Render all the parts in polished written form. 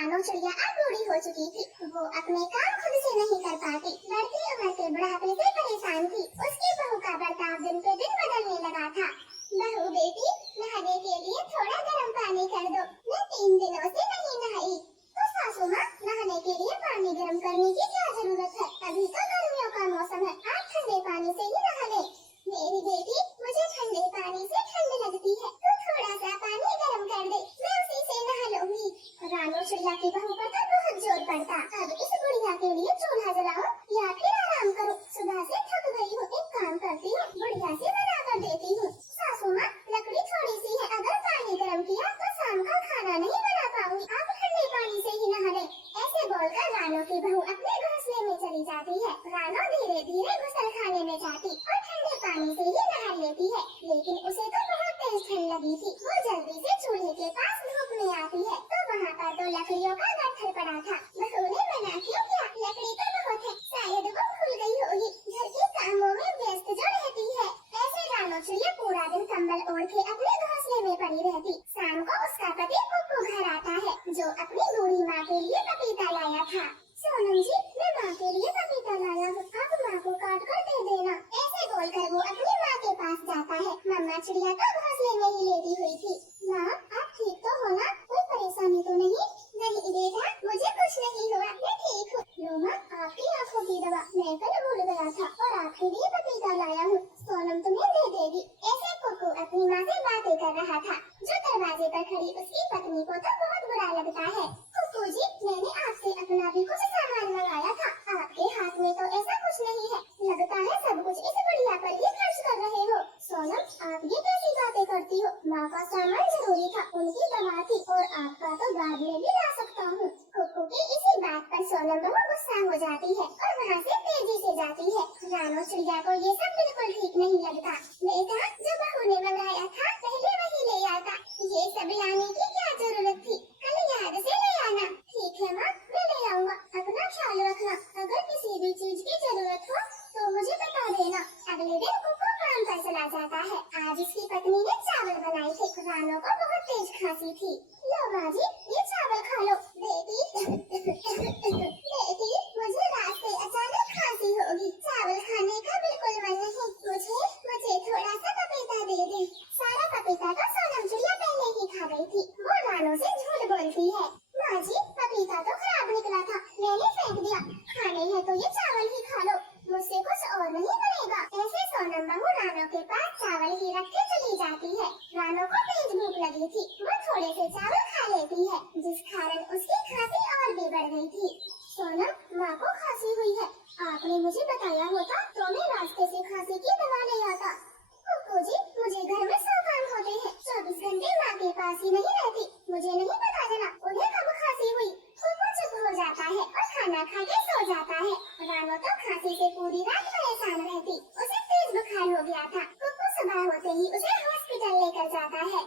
रानो चिड़िया अब बूढ़ी हो चुकी थी। वो अपने काम खुद से नहीं कर पाती, बढ़ती उम्र के बुढ़ापे से परेशान थी। उसकी बहू का बर्ताव दिन पे दिन बदलने लगा था। बहू बेटी, नहाने के लिए थोड़ा गर्म पानी कर दो, मैं 3 दिनों से नहीं नहाई। तो सासू माँ, नहाने के लिए पानी गर्म करने की क्या जरूरत है, अभी तो गर्मियों का मौसम है, आप ठंडे पानी से ही नहा लें। मेरी बेटी, मुझे ठंडे पानी से ठंड लगती है, तो थोड़ा सा पानी गर्म कर दे, मैं उसी से नहा लूंगी। रानो चिड़िया की बहू पर तो बहुत जोर पड़ता। अब इस बुढ़िया के लिए चूल्हा जलाओ या फिर आराम करो, सुबह से थक गई हूँ, एक काम करती हूँ, बुढ़िया से मना कर देती हूँ। सासू माँ, लकड़ी थोड़ी सी है, अगर पानी गर्म किया तो शाम का खाना नहीं बना पाऊंगी, आप ठंडे पानी से ही नहा लें। ऐसे बोलकर रानो की बहू अपने घोंसले में चली जाती है। रानो धीरे धीरे घुसल खाने में जाती और ठंडे पानी से ही नहा लेती है, लेकिन उसे तो बहुत तेज ठंड लगी थी। वो जल्दी से चूल्हे के पास धूप में आती है, तो वहाँ पर तो लकड़ियों का गट्ठर पड़ा था। बहू ने मना क्यों किया, लकड़ी तो बहुत है, शायद वो भूल गई होगी, घर के कामों में व्यस्त जो रहती है। ऐसे रानो चिड़िया पूरा दिन कंबल ओढ़ के अपने घोंसले में पड़ी रहती। शाम को उसका पति कुक्कू घर आता है, जो अपनी बूढ़ी माँ के लिए पपीता लाया था। सोनम जी, मैं माँ के लिए पपीता लाया हूँ, आप माँ को काट कर दे देना। ऐसे बोलकर वो अपनी माँ के पास जाता है। मम्मा चिड़िया तो घोंसले में ही लेटी हुई थी। माँ, आप ठीक तो हो ना, कोई परेशानी तो नहीं? नहीं बेटा, मुझे कुछ नहीं हुआ, मैं ठीक हूँ। लो माँ, आपकी आँखों की दवा, मैं कल भूल गया था और आपके लिए पपीता लाया हूँ, सोनम तुम्हें दे देगी। ऐसे कुक्कू अपनी माँ से बातें कर रहा था, जो दरवाजे पर खड़ी उसकी पत्नी को तो बहुत बुरा लगता है। कुक्कू जी, मैंने आपसे अपना भी कुछ सामान मंगाया था, आपके हाथ में तो ऐसा कुछ नहीं है, लगता है सब कुछ इस बुढ़िया पर ही खर्च कर रहे हो। सोनम, आप ये कैसी बातें करती हो, माँ का सामान जरूरी था, उनकी दवा थी, और आपका तो बाद में भी ला सकता हूँ। कुक्कू की इसी बात पर सोनम बहुत गुस्सा हो जाती है और वहाँ से तेजी से जाती है। रानो चिड़िया को ये सब बिल्कुल ठीक नहीं लगता। बेटा, जो बहू ने मंगाया था पहले वही ले आता, ये सब लाने की क्या जरूरत थी, कल याद से ले आना। ठीक है माँ, मैं ले आऊँगा, अपना ख्याल रखना, अगर किसी भी चीज की जरूरत हो तो मुझे बता देना। अगले दिन कुक्कू काम पर चला जाता है। आज उसकी पत्नी ने चावल बनाए थे, रानो को बहुत तेज खांसी थी। लो माँ जी, ये चावल खा लो। बेटी, मुझे रात से अचानक खांसी होगी, चावल खाने का बिल्कुल मन नहीं, मुझे थोड़ा सा पपीता दे दे। सारा पपीता तो सोनम चिड़िया पहले ही खा गई थी। वो रानो से झूठ बोलती है। माँ जी, पपीता तो खराब निकला था, मैंने फेंक दिया, खाने हैं तो ये चावल ही खा लो, मुझसे कुछ और नहीं बनेगा। ऐसे सोनम बहू रानो के पास चावल ही रख के चली जाती है। रानो को तेज भूख लगी थी, वो थोड़े से चावल खा लेती है, जिस कारण उसकी खांसी और भी बढ़ गई थी। सोनम, माँ को खांसी हुई है, आपने मुझे बताया होता तो मैं रास्ते से खांसी की दवा ले आता। कुक्कू जी, मुझे घर में 100 काम होते हैं, 24 घंटे माँ के पास ही नहीं रहती, मुझे नहीं पता चला उन्हें कब खांसी हुई। कुक्कू चुप हो जाता है और खाना खा के सो जाता है। रानो तो खांसी से पूरी रात परेशान रहती, उसे तेज बुखार हो गया था। कुक्कू सुबह होते ही उसे हॉस्पिटल लेकर जाता है।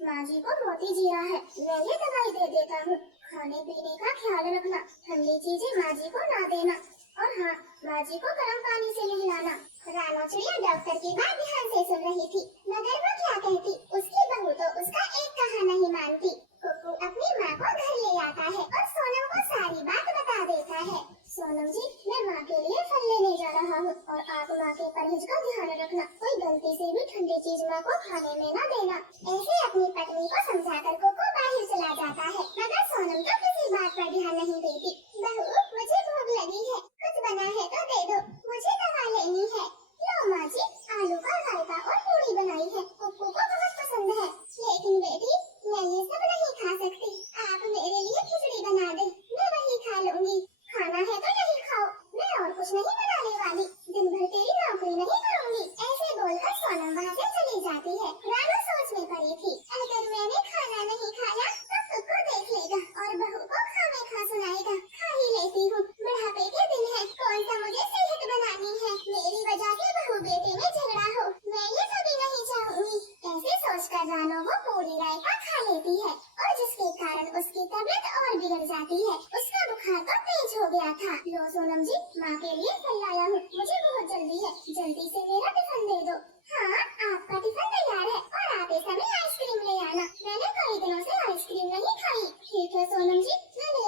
माँ जी को मोती जीरा है, मैं ये दवाई दे देता हूँ, खाने पीने का ख्याल रखना, ठंडी चीजें माँ जी को ना देना, और हाँ, माँ जी को गर्म पानी से नहलाना। रानो चिड़िया डॉक्टर की बात ध्यान से सुन रही थी, मगर वो क्या कहती, उसकी बहू तो उसका एक कहा नहीं मानती। कुक्कू अपनी माँ को घर ले आता है और सोनम को सारी बात बता देता है। सोनम जी, मैं माँ के लिए फल लेने जा रहा हूँ और आप माँ के परहेज का ध्यान रखना, कोई गलती से भी ठंडी चीज माँ को खाने में न देना। ऐसे अपनी पत्नी को समझाकर कुक्कू बाहर चला जाता है, मगर सोनम तो किसी बात पर ध्यान नहीं देती। बहू, मुझे भूख लगी है, कुछ बना है तो दे दो, मुझे दवा लेनी है। लो माँ जी, आलू का रायता और पूरी बनाई है, कुक्कू को बहुत पसंद है। लेकिन बेटी, मैं ये सब नहीं खा सकती, आप मेरे लिए खिचड़ी बना दे, मैं वही खा लूंगी। खाना है तो यही खाओ, मैं और कुछ नहीं बनाने वाली, दिन भर तेरी नौकरी नहीं करूंगी। ऐसे बोलकर सोनम वहाँ से चली जाती है। रानो सोच में पड़ी थी, अगर मैंने खाना नहीं खाया तो कुक्कू देख लेगा और बहू को खामेखा सुनाएगा, खा ही लेती हूँ, बुढ़ापे के दिन है, कौन सा मुझे सेहत बनानी है, मेरी वजह से बहू बेटे में झगड़ा हो, मैं ये कभी नहीं चाहूंगी। ऐसे सोचकर रानो वो पूरी रायता खा लेती है और जिसके कारण उसकी तबीयत और बिगड़ जाती है, उसका बुखार तो तेज हो गया था। लो सोनम जी, माँ के लिए फल लाया हूँ, मुझे बहुत जल्दी है, जल्दी से मेरा टिफिन दे दो। हाँ, आपका टिफिन तैयार है और आते समय आइसक्रीम ले आना, मैंने कई दिनों से आइसक्रीम नहीं खाई। ठीक है सोनम जी, मैं ले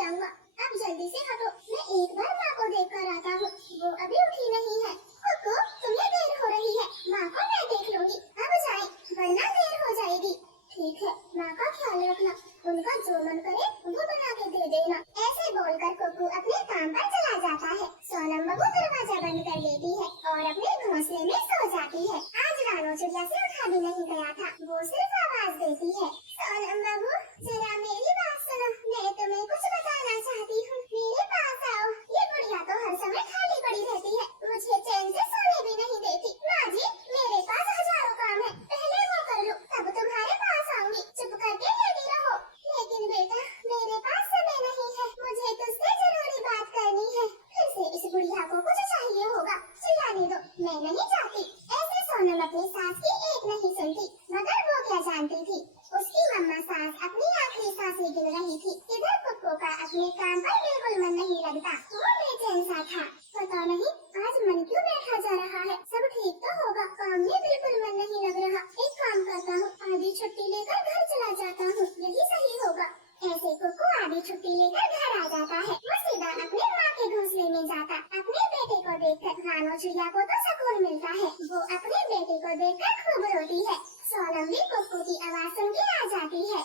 ख्याल रखना, उनका जो मन करे वो बना के दे देना। ऐसे बोलकर कुक्कू अपने काम पर चला जाता है। सोनम बहू दरवाजा बंद कर लेती है और अपने घोंसले में सो जाती है। आज रानो चिड़िया से उठा भी नहीं गया था, वो सिर्फ आवाज देती है, सोनम बहू जरा मेरी बात सुनो, मैं तुम्हें कुछ बताना चाहती हूँ, मेरे पास आओ। ये बुढ़िया तो हर समय खाली पड़ी रहती है, मुझे चैन से सोने भी नहीं देती। माँ जी मेरे पास हजारों काम है, पहले वो कर लूँ तब तुम्हारे पास आऊंगी, चुप करके लेटी रहो। लेकिन बेटा मेरे पास समय नहीं है, मुझे तुझसे जरूरी बात करनी है। फिर से इस बुढ़िया को कुछ चाहिए होगा, चिल्लाने दो, मैं नहीं चाहती। ऐसे सोनम अपनी सास की एक नहीं सुनती, मगर वो क्या जानती थी, उसकी मम्मा सास अपनी आखिरी सांसें गिन रही थी। इधर कुक्कू का अपने काम पर बिल्कुल मन नहीं लगता, वो बेचैन सा था। पता नहीं आज मन क्यों बैठा जा रहा है, सब ठीक तो होगा, काम में बिल्कुल मन नहीं लग रहा। एक काम करता हूँ, आधी छुट्टी लेकर घर चला जाता हूँ, यही सही होगा। ऐसे कुक्कू आधी छुट्टी लेकर घर आ जाता है। वो सीधा अपने माँ के घोंसले में जाता। अपने बेटे को देखकर रानो चिड़िया को तो सुकून मिलता है, वो अपने बेटे को देखकर खूब रोती है। सोनम भी कुक्कू की आवाज सुन के आ जाती है।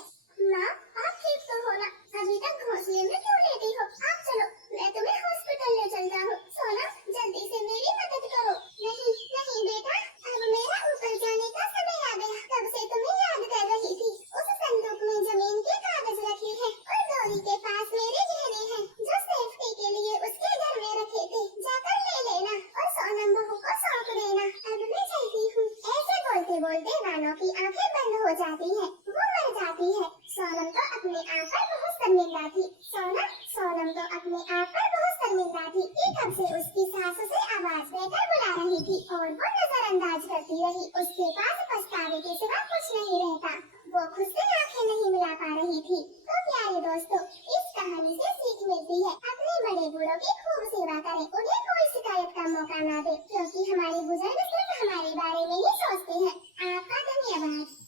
माँ आप ठीक तो हो ना, अभी तक घोंसले में क्यों लेटी हो, आप चलो मैं तुम्हें हॉस्पिटल ले चलता हूँ। सोनम जल्दी से मेरी मदद करो। नहीं नहीं बेटा, अब मेरा ऊपर जाने का समय आ गया, कब से तुम्हें याद कर रही थी। उस संदूक में जमीन के कागज रखे हैं और डोरी के पास मेरे गहने हैं, जो सेफ्टी के लिए उसके घर में रखे थे, जाकर ले लेना और सोनम बहू को सौंप देना। अब मैं चलती हूँ। ऐसे बोलते बोलते रानो की आंखें बंद हो जाती हैं, वो मर जाती है। सोनम तो अपने आप पर बहुत शर्मिंदा थी। सोनम तो अपने आप पर बहुत शर्मिंदा थी कि कब से उसकी सास उसे आवाज देकर बुला रही थी और वो नजरअंदाज करती रही। उसके पास पछतावे के सिवा कुछ नहीं रहता, वो खुद से आंखें नहीं मिला पा रही थी। तो प्यारे दोस्तों, इस कहानी से सीख मिलती है, अपने बड़े बूढ़ों की खूब सेवा करें, उन्हें कोई शिकायत का मौका न दे, क्योंकि हमारे बुजुर्ग सिर्फ हमारे बारे में ही सोचते हैं। आपका धन्यवाद।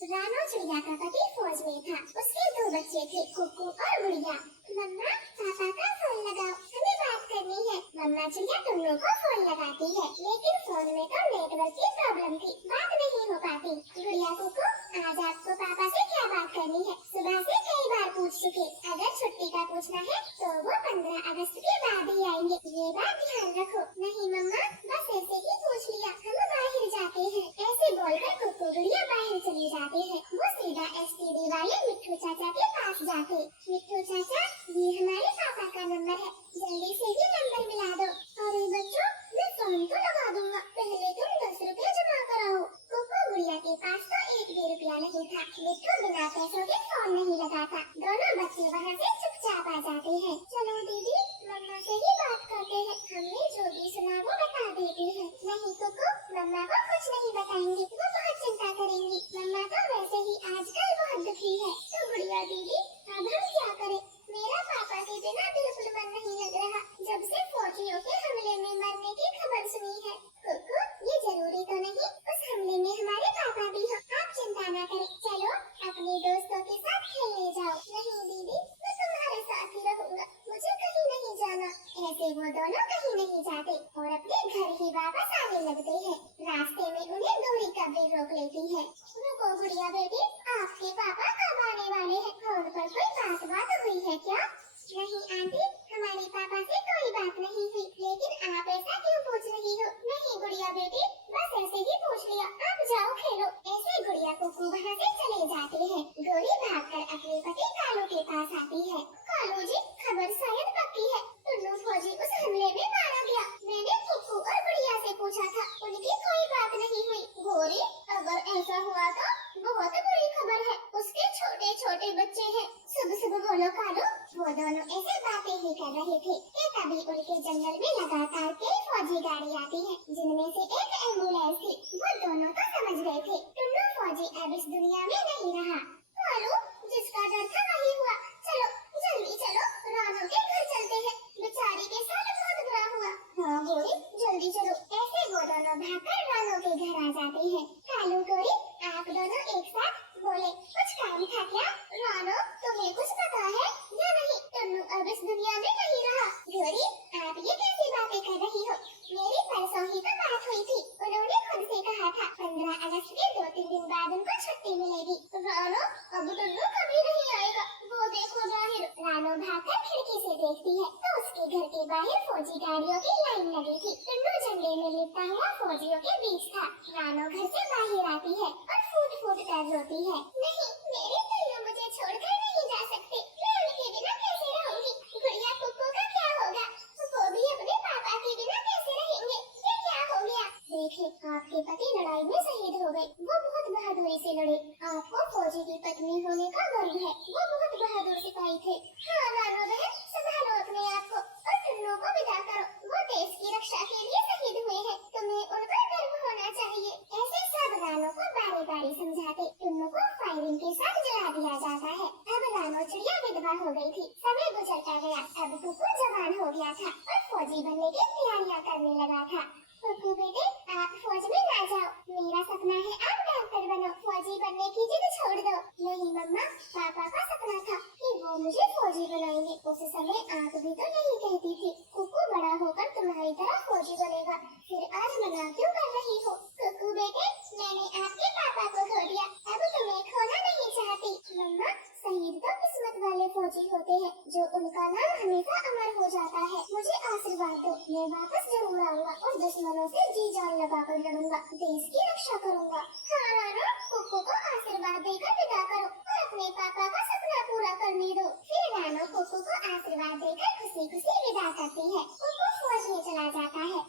रानो चिड़िया का पति फौज में था, उसके 2 बच्चे थे, कुक्कू और गुड़िया। मम्मा पापा का फोन लगाओ, हमें बात करनी है। मम्मा चिड़िया टुन्नू को फोन लगाती है, लेकिन फोन में तो नेटवर्क की प्रॉब्लम थी, बात नहीं हो पाती। गुड़िया कुक्कू आज आपको पापा से क्या बात करनी है, सुबह से कई बार पूछ चुके, अगर छुट्टी का पूछना है तो वो 15 अगस्त के बाद ही आएंगे, ये बात ध्यान रखो। नहीं मम्मा बस ऐसे ही पूछ लिया, हम बाहर जाते हैं। ऐसे बोलकर कुक्कू गुड़िया बाहर चली जाती है। वो सीधा एसटीडी वाले मिट्ठू चाचा के पास जाते। मिट्ठू चाचा ये हमारे पापा का नंबर है, जल्दी से ही नंबर मिला दो। अरे बच्चों मैं फोन तो लगा दूंगा, पहले तुम 10 रुपया जमा कराओ। कुक्कू गुड़िया के पास तो 1 भी रुपया नहीं था। मिट्ठू बिना पैसों के फोन नहीं लगाता। दोनों बच्चे वहाँ से चुपचाप आ जाते हैं। चलो दीदी मम्मा से ही बात करते हैं, हमने जो भी सुना वो बता देते हैं। नहीं कुक्कू मम्मा को कुछ नहीं बताएंगे, वो बहुत चिंता करेंगी, मम्मा तो वैसे ही आजकल बहुत दुखी है। तो गुड़िया दीदी अब हम क्या करें, मेरा पापा के बिना बिल्कुल मन नहीं लग रहा, जब से फौजियों के हमले में मरने की खबर सुनी है। कुक्कू ये जरूरी तो नहीं उस हमले में हमारे पापा भी हो, आप चिंता न करें, चलो अपने दोस्तों के साथ खेलने जाओ। नहीं दीदी मैं तुम्हारे साथ ही रहूंगा, मुझे कहीं नहीं जाना। ऐसे वो दोनों कहीं नहीं जाते और अपने घर ही वापस आने लगते हैं। रास्ते में उन्हें दूरी कभी रोक लेती है। रुको गुड़िया बेटी, आपके पापा कब आने वाले हैं, फोन पर कोई बात हुई है क्या? नहीं आंटी हमारे पापा से कोई बात नहीं हुई, लेकिन आप ऐसा क्यों पूछ रही हो? नहीं गुड़िया बेटी बस ऐसे ही पूछ लिया, आप जाओ खेलो। ऐसे गुड़िया कुक्कू वहाँ से चले जाते हैं। गोरी भागकर अपने पति कालू के पास आती है। कालू जी खबर शायद पक्की है, टुन्नू फौजी उस हमले में मारा गया। मैंने कुक्कू और गुड़िया से पूछा था, उनकी कोई बात नहीं हुई। गोरी अगर ऐसा हुआ तो बहुत बुरी खबर है, उसके छोटे छोटे बच्चे हैं। सुबह बोलो कालू। वो दोनों ऐसे बातें ही कर रहे थे कि तभी उनके जंगल में लगातार कई फौजी गाड़ी आती है, जिनमें से एक एम्बुलेंस थी। वो दोनों तो समझ गए थे टुन्नू फौजी अब इस दुनिया में नहीं रहा। कालू जिसका डर था वही हुआ, चलो जल्दी चलो रानो के घर चलते हैं, बेचारी के साथ बहुत बुरा हुआ। हाँ गोरी जल्दी चलो। ऐसे वो दोनों भागकर रानो के घर आ जाते हैं। कालू गोरी आप दोनों एक साथ बोले, कुछ काम था क्या? रानो तुम्हें कुछ पता है या नहीं, टुन्नू अब इस दुनिया में नहीं रहा। गोरी आप ये कैसी बातें कर रही हो, मेरी परसों ही तो बात हुई थी, उन्होंने खुद से कहा था 15 अगस्त के 2-3 दिन बाद उनको छुट्टी मिलेगी। थी। रानो, अब टुन्नू कभी नहीं आएगा, वो देखो बाहर। रानो भागकर खिड़की से देखती है तो उसके घर के बाहर फौजी गाड़ियों की लाइन लगी थी। टुन्नू झंडे में लिपटा हुआ फौजियों के बीच था। रानो घर से बाहर आती है और फूट फूट कर रोती है। नहीं, मेरे टुन्नू मुझे छोड़कर नहीं जा सकते, मैं उनके बिना कैसे रहूंगी? गुड़िया कुक्कू का क्या होगा? वो भी अपने पापा के बिना कैसे रहेंगे? ये क्या हो गया? देखिए, आपके पति लड़ाई में शहीद हो गए। वो बहुत बहादुरी से लड़े। आपको फौजी की पत्नी होने का गर्व है। वो बहुत बहादुर सिपाही थे। हाँ रानो बहन, संभालो अपने आप को और टुन्नू को विदा करो। वो देश की रक्षा के लिए शहीद हुए हैं, तुम्हें उन पर गर्व होना चाहिए। ऐसे सब रानो को बारी बारी समझाते। टुन्नू को फायरिंग के साथ जला दिया जाता है। अब रानो चिड़िया विधवा हो गई थी। समय गुजरता गया। अब कुक्कू जवान हो गया था और फौजी बनने की तैयारियां करने लगा था। कुक्कू बेटे, आप फौज में ना जाओ। मेरा सपना है आप डॉक्टर बनो। फौजी बनने की जिद छोड़ दो। नहीं मम्मा, पापा का सपना था कि वो मुझे फौजी बनाएंगे। उस समय आप भी तो यही कहती थी, कुक्कू बड़ा होकर तुम्हारी तरह फौजी बनेगा। फिर आज मना क्यों कर रही हो? कुक्कू बेटे, मैंने आपके पापा को खो दिया, अब तुम्हें खोना नहीं चाहती। मम्मा, शहीद तो किस्मत वाले फौजी होते हैं, जो उनका नाम हमेशा अमर हो जाता है। मुझे आशीर्वाद दो, मैं वापस जरूर आऊंगा और दुश्मनों से जी जान लगाकर लड़ूंगा, देश की रक्षा करूंगा। हाँ रानो, कुक्कू को आशीर्वाद देकर विदा करो और अपने पापा का सपना पूरा करने दो। फिर रानो कुक्कू को आशीर्वाद देकर खुशी खुशी विदा करती है। कुक्कू फौज में चला जाता है।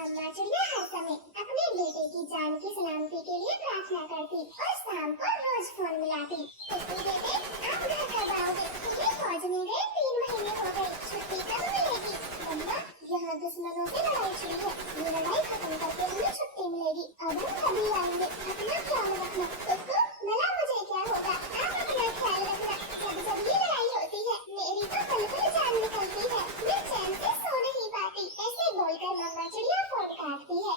मम्मा चिड़िया हर समय अपने बेटे की जान की सलामती के लिए प्रार्थना करती और शाम को रोज फोन मिलाती। कुक्कू बेटे, आप घर कब आओगे? मुझे फौज में गए 3 महीने हो गए, छुट्टी कब मिलेगी? मम्मा, यहाँ दुश्मनों से लड़ाई शुरू है, ये लड़ाई खत्म करके हमें छुट्टी मिलेगी। अब हम कभी आएंगे, अपना ख्याल रखना। कुक्कू, भला मुझे क्या होगा? आप अपना ख्याल रखना। जब जब ये लड़ाई होती है, मेरी तो पल पल जान निकलती है, मैं चैन से सो नहीं पाती। ऐसे बोलकर मम्मा चिड़िया फोन काटती है।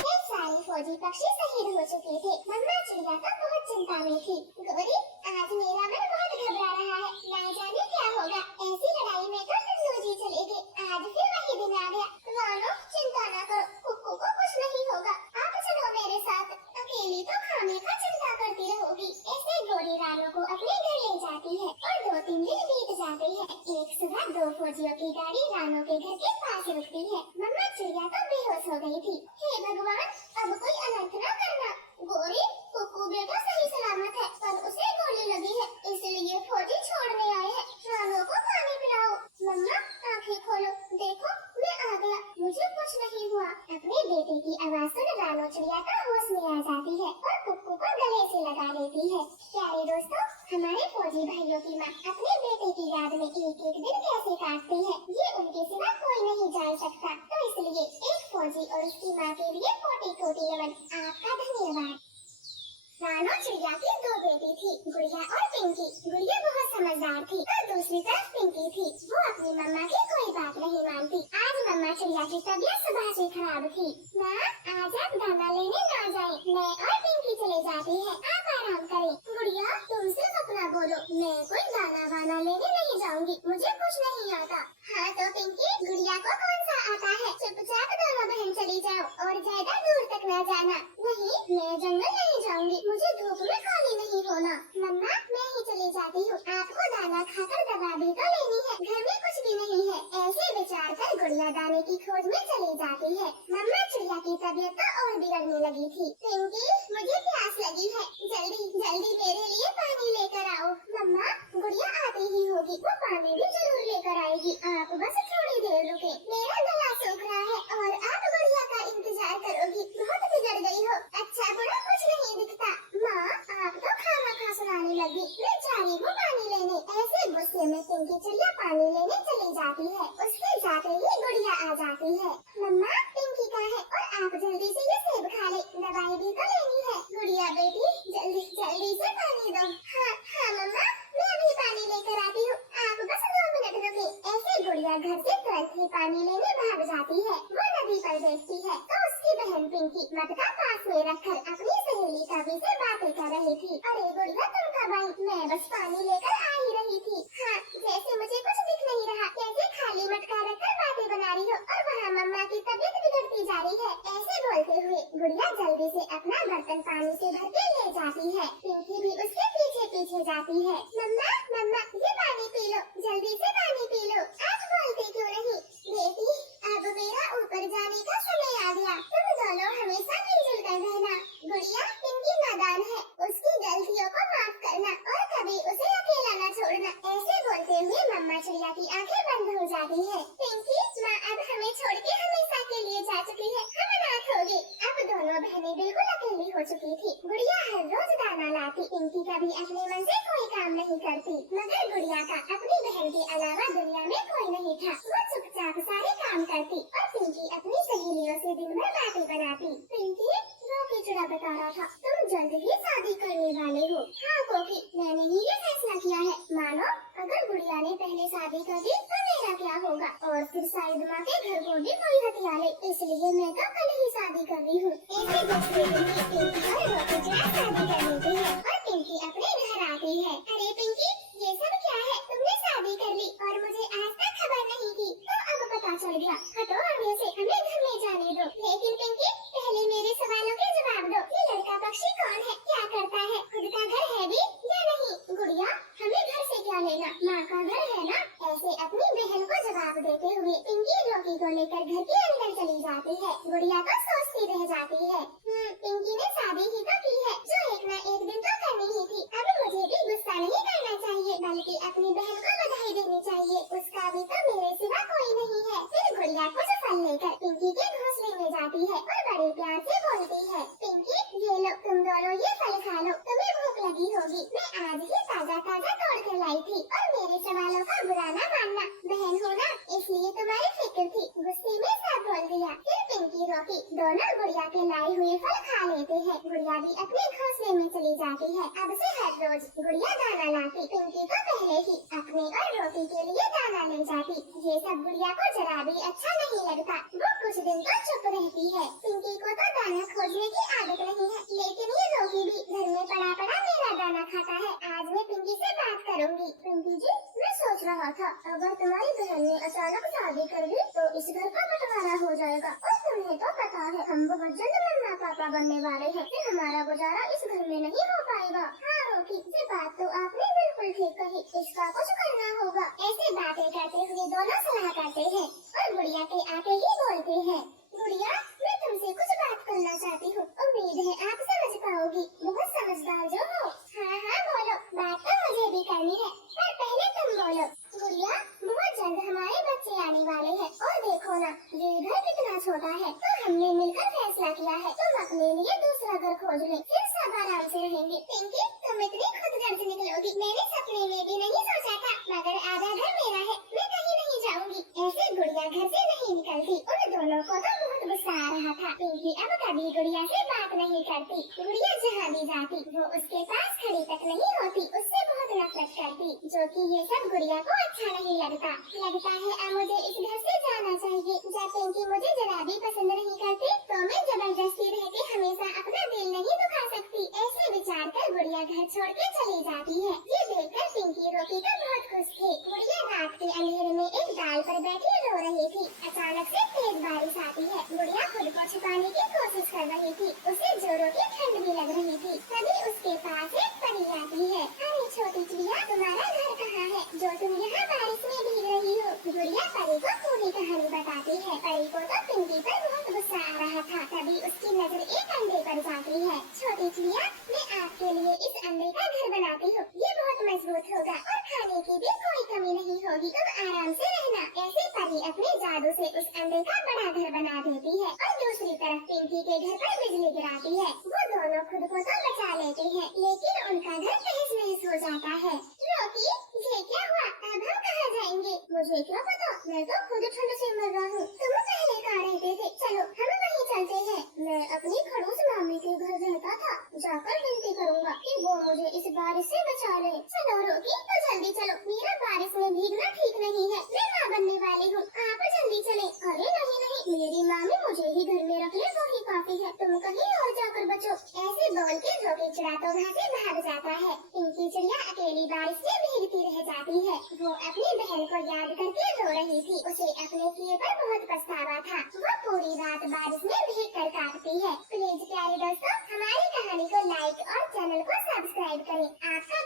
वो सारे फौजी पक्षी शहीद हो चुके थे। मम्मा चिड़िया तो बहुत चिंता में थी। गौरी, आज मेरा मन बहुत घबरा रहा है, ना जाने क्या होगा। ऐसी लड़ाई में तो टुन्नू जी चले गए, आज फिर वही दिन आ गया। रानो, चिंता ना करो, कुक्कू को कुछ नहीं होगा। आप चलो मेरे साथ, अकेली तो खाने का चिंता करती रहोगी। ऐसे गौरी रानो को अपने घर ले जाती है और 2-3 दिन बीत जाते हैं। एक सुबह 2 फौजियों की गाड़ी रानो के घर के पास रुकती है। मम्मा चिड़िया तो बेहोश हो गई थी। हे भगवान, अब कोई अनर्थ न करना। गौरी, कुक्कू बेटा सही सलामत है, पर उसे गोली लगी है, इसलिए फौजी छोड़ने आए हैं। रानो को पानी पिलाओ। मम्मा, आंखें खोलो, देखो मैं आ गया, मुझे कुछ नहीं हुआ। अपने बेटे की आवाज सुन रानो चिड़िया का होश में आ जाती है और कुक्कू को गले से लगा लेती है। प्यारे दोस्तों, हमारे फौजी भाइयों की माँ अपने बेटे की याद में एक एक दिन कैसे काटती है, ये उनके सिवा कोई नहीं जान सकता। तो इसलिए एक फौजी और उसकी माँ के लिए कोटि-कोटि नमन। आपका धन्यवाद। रानो चिड़िया की 2 बेटी थी, गुड़िया और पिंकी। गुड़िया बहुत समझदार थी और दूसरी तरफ पिंकी थी, वो अपनी मम्मा की कोई बात नहीं मानती। आज मम्मा चिड़िया की तबीयत सुबह से खराब थी। माँ, आज आप दाना लेने ना जाएं, मैं और पिंकी चले जाते हैं, आप आराम करें। गुड़िया, तुम सिर्फ अपना बोलो, मैं कोई दाना वाना लेने नहीं जाऊंगी, मुझे कुछ नहीं आता। हाँ तो पिंकी, गुड़िया को कौन सा आता है? चुपचाप दोनों बहन चली जाओ और ज्यादा दूर तक न जाना। नहीं, मैं जंगल नहीं जाऊंगी, मुझे धूप में खाली नहीं होना। मम्मा, मैं ही चली जाती हूँ, आपको दाना खाकर दवा भी तो लेनी है, घर में कुछ भी नहीं है। ऐसे विचार कर गुड़िया दाने की खोज में चली जाती है। मम्मा चिड़िया की तबीयत तो और बिगड़ने लगी थी। पिंकी, मुझे प्यास लगी है, जल्दी जल्दी मेरे लिए पानी लेकर आओ। मम्मा, गुड़िया आती ही होगी, वो पानी भी जरूर लेकर आएगी, आप बस थोड़ी देर रुके, मेरा गला सूख रहा है और आप गुड़िया का इंतजार करोगी, बहुत बिगड़ गई हो। अच्छा बुरा कुछ नहीं दिखता। माँ, आप तो खाना सुनाने लगी, मैं जा रही हूँ पानी लेने। ऐसे गुस्से में पिंकी चिड़िया पानी लेने चली जाती है। उसके जाते ही गुड़िया आ जाती है। मम्मा, पिंकी कहाँ है? और आप जल्दी से ये सेब खा ले, दवाई भी तो लेनी है। गुड़िया बेटी, जल्दी जल्दी से पानी दो। हाँ मम्मा, मैं अभी पानी लेकर आती हूँ, आप बस 2 मिनट रुके। ऐसे गुड़िया घर से तुरंत ही पानी लेने भाग जाती है। वो नदी पर देखती है तो उसकी बहन पिंकी मटका पास में रखकर अपनी सहेली कवि से बातें कर रही थी। अरे गुड़िया, तुम कब आई? मैं बस पानी लेकर आ ही रही थी। हाँ, जैसे मुझे कुछ दिख नहीं रहा, कैसे खाली मटका रखकर बातें बना रही हो और वहाँ मम्मा की तबीयत बिगड़ती जा रही है। ऐसे बोलते हुए गुड़िया जल्दी से से अपना बर्तन पानी से भर के ले जाती है। पिंकी भी उसके पीछे पीछे जाती है। मम्मा मम्मा ये पानी पी लो, जल्दी से पानी पी लो। आप बोलते क्यों नहीं? बेटी अब मेरा ऊपर जाने का समय आ गया, तुम दोनों हमेशा मिलजुल कर रहना। गुड़िया पिंकी नादान है, उसकी गलतियों को माफ करना और कभी उसे अकेला न छोड़ना। ऐसे बोलते हुए मम्मा चिड़िया की आंखें बंद हो जाती है। पिंकी माँ अब हमें छोड़ के हमेशा के लिए जा चुकी है, हम अनाथ हो गए। अब दोनों बहनें बिल्कुल अकेली हो चुकी थी। गुड़िया हर रोज दाना लाती, पिंकी कभी अपने मन से कोई काम नहीं करती, मगर गुड़िया का अपनी बहन के अलावा दुनिया में कोई नहीं था। वो चुपचाप सारे काम करती और पिंकी अपनी सहेलियों से दिन भर बातें बनाती। पिंकी रोकी चुड़ा बता रहा था, तुम जल्द ही शादी करने वाले हो। हाँ कोकी, मैंने ही ये फैसला किया है। मानो अगर गुड़िया ने पहले शादी कर दी तो मेरा क्या होगा, और फिर शायद माँ के घर को भी कोई हथिया ले, इसलिए मैं तो कल ही शादी कर रही हूँ। ऐसे दूसरे दिन ही पिंकी और रोकी चुड़ा शादी कर लेते हैं और पिंकी अपने घर आती है। अरे पिंकी ये सब क्या है? तुमने शादी कर ली और मुझे आज तक खबर नहीं की, तो अब पता चल गया। हटो आगे से, हमें घर में जाने दो। लेकिन पिंकी पहले मेरे सवालों के जवाब दो। ये लड़का पक्षी कौन है, क्या करता है, खुद का घर है भी या नहीं? गुड़िया हमें घर से क्या लेना, माँ का घर है ना। ऐसे अपनी बहन को जवाब देते हुए पिंकी रोकी को लेकर घर के अंदर चली जाती है। गुड़िया तो सोचती रह जाती है, पिंकी ने शादी ही तो की है, जो एक न एक दिन तो करनी ही थी। अब मुझे भी गुस्सा नहीं करना चाहिए, बल्कि अपनी बहन को बधाई देनी चाहिए, उसका भी तो मेरे सिवा कोई नहीं है। फिर गुड़िया कुछ फल लेकर पिंकी के घोंसले में जाती है और बड़े प्यार से बोलती है, पिंकी ये लो, तुम दोनों ये फल खा लो, तुम्हें भूख लगी होगी, मैं आज ही ताजा ताजा तोड़ कर लाई थी। और मेरे सवालों का बुरा न मानना, बहन हो ना इसलिए तुम्हारी फिक्र थी। गुस्से में सब बोल दिया। फिर पिंकी रोकी दोनों गुड़िया के लाए हुए फल खा लेते हैं। गुड़िया भी अपने घोंसले में चली जाती है। अब से हर रोज गुड़िया दाना लाती, पिंकी को पहले ही अपने और रोटी के लिए दाना ले जाती। ये सब गुड़िया को जरा भी अच्छा नहीं लगता, वो कुछ दिन तो चुप रहती है। पिंकी को तो दाना खोजने की आदत नहीं है, लेकिन ये रोगी भी घर में पड़ा पड़ा मेरा दाना खाता है। आज मैं पिंकी से बात करूंगी। पिंकी जी मैं सोच रहा था, अगर तुम्हारी बहन ने अचानक शादी कर दी तो इस घर का बंटवारा हो जाएगा, और तुम्हें तो पता है हम बहुत जल्द मम्मा पापा बनने वाले हैं, फिर हमारा गुजारा इस घर में नहीं हो पाएगा। हाँ रोकी, ये बात तो आपने बिल्कुल ठीक कही, इसका कुछ करना होगा। ऐसे बातें करते हुए दोनों सलाह करते हैं और गुड़िया के आते ही बोलते हैं, गुड़िया मैं तुमसे कुछ बात करना चाहती हूँ, उम्मीद है आप समझ पाओगी, बहुत समझदार जो हो। हाँ हाँ बोलो, बात तो मुझे भी करनी है, पर पहले तुम बोलो। गुड़िया बहुत जल्द हमारे बच्चे आने वाले हैं, और देखो ना ये घर कितना छोटा है, तो हमने मिलकर फैसला किया है तुम अपने लिए दूसरा घर खोज ले, फिर सब आराम से रहेंगे। पिंकी तुम इतनी खुदगर्ज निकलोगी, मैंने सपने में भी नहीं सोचा था, मगर आधा घर मेरा है, मैं कहीं नहीं जाऊंगी। ऐसे गुड़िया घर से नहीं निकलती। उन दोनों को तो बहुत गुस्सा आ रहा था। पिंकी अब कभी गुड़िया से बात नहीं करती, गुड़िया जहाँ भी जाती वो उसके पास खड़ी तक नहीं होती, उससे बहुत नफरत करती, जो कि ये सब गुड़िया को अच्छा नहीं लगता। लगता है अब मुझे इस घर से जाना चाहिए। जब पिंकी मुझे जरा भी पसंद नहीं करती तो मैं जबरदस्ती रह के हमेशा अपना दिल नहीं दुखा सकती। ऐसे विचार कर गुड़िया घर छोड़ के चली जाती है। ये देखकर पिंकी रोकी तो बहुत खुश थी। गुड़िया रात के अंधेरे में एक डाल पर बैठी रो रही थी। अचानक से तेज बारिश आती है। गुड़िया खुद को छुपाने की कोशिश कर रही थी, उसे जोरों की ठंड भी लग रही थी। तभी उसके पास एक परी आती है। अरे छोटी चिड़िया तुम्हारा घर कहाँ है, जो तुम यहाँ बारिश में भीग रही हो? गुड़िया परी को पूरी कहानी बताती है। परी को तो पिंकी पर बहुत गुस्सा आ रहा था। तभी उसकी नजर एक अंडे पर जाती है। छोटी चिड़िया मैं आपके लिए इस अंडे का घर बनाती हूँ, ये बहुत मजबूत होगा और खाने की भी कोई कमी नहीं होगी, तुम आराम से रहना। ऐसे परी अपने जादू से उस अंडे का बड़ा घर बना देती है और दूसरी तरफ पिंकी के घर पर बिजली गिराती है। वो दोनों खुद को तो बचा लेते हैं, लेकिन उनका घर तहस नहस हो जाता है। रोकी ये क्या हुआ, अब हम कहाँ जाएंगे? मुझे क्या पता, मैं तो खुद ठंड से मर रहा हूँ। तुम पहले कहाँ रहते थे, चलो हम वहीं चलते हैं। मैं अपनी खड़ूस मामी के घर रहता था, जाकर विनती करूँगा कि वो मुझे इस बारिश से बचा ले। चलो रोकी तो जल्दी चलो, मेरा बारिश में भीगना ठीक नहीं है, मैं माँ बनने वाली हूँ, आप जल्दी चले। अरे नहीं नहीं, मेरी मामी मुझे ही घर में रख ले वो ही काफी है, तुम कहीं और जाकर बचो। ऐसे बोल के रोकी चिड़ा तो वहाँ से भाग जाता है। पिंकी चिड़िया अकेली बारिश में भीगती रह जाती है। वो अपनी बहन को याद करके रो रही थी, उसे अपने किए पर बहुत पछतावा था। वो पूरी रात बारिश में भीग कर काटती है। प्लीज प्यारे दोस्तों लाइक और चैनल को सब्सक्राइब करें। आपका